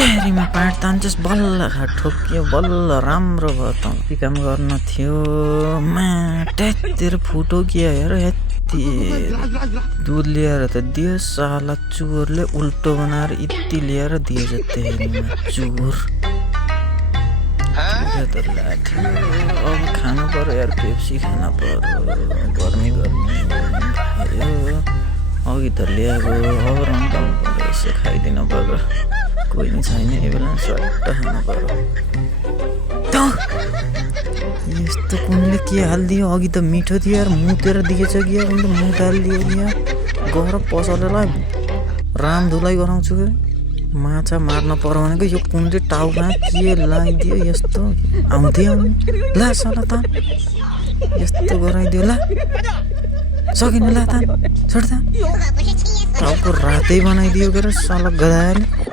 ट्यारीमा पाँट तान्छस् बल्ल खा ठोकियो बल्ल राम्रो भयो त के काम गर्न थियो तेरो फुटो किया हेर यति दुध ल्याएर त दियो साला चोरले उल्टो बनाएर यति ल्याएर दिए जस्तै चोर अब खानु पर्यो यार पेप्सी खानु पर्यो गर्मी अघि त ल्याएको अब रन्काउनु पर्यो यसो खाइदिनु पर्यो कोही नि छैन यो बेला सट्ट खानु पर्यो यस्तो कुनले के हालिदियो अघि त मिठो थियो यार मुतेर दिएछ कि यार अन्त मुत हालिदियो यहाँ गएर पसलेलाई राम धुलाई गराउँछु कि माछा मार्न पर्यो भनेको यो कुनले टाउमा के लगाइदियो यस्तो आउँथ्यो ला साला त यस्तो गराइदियो ला सकिन ला त छोड त टाउको रातै बनाइदियो गरेर साला गदाले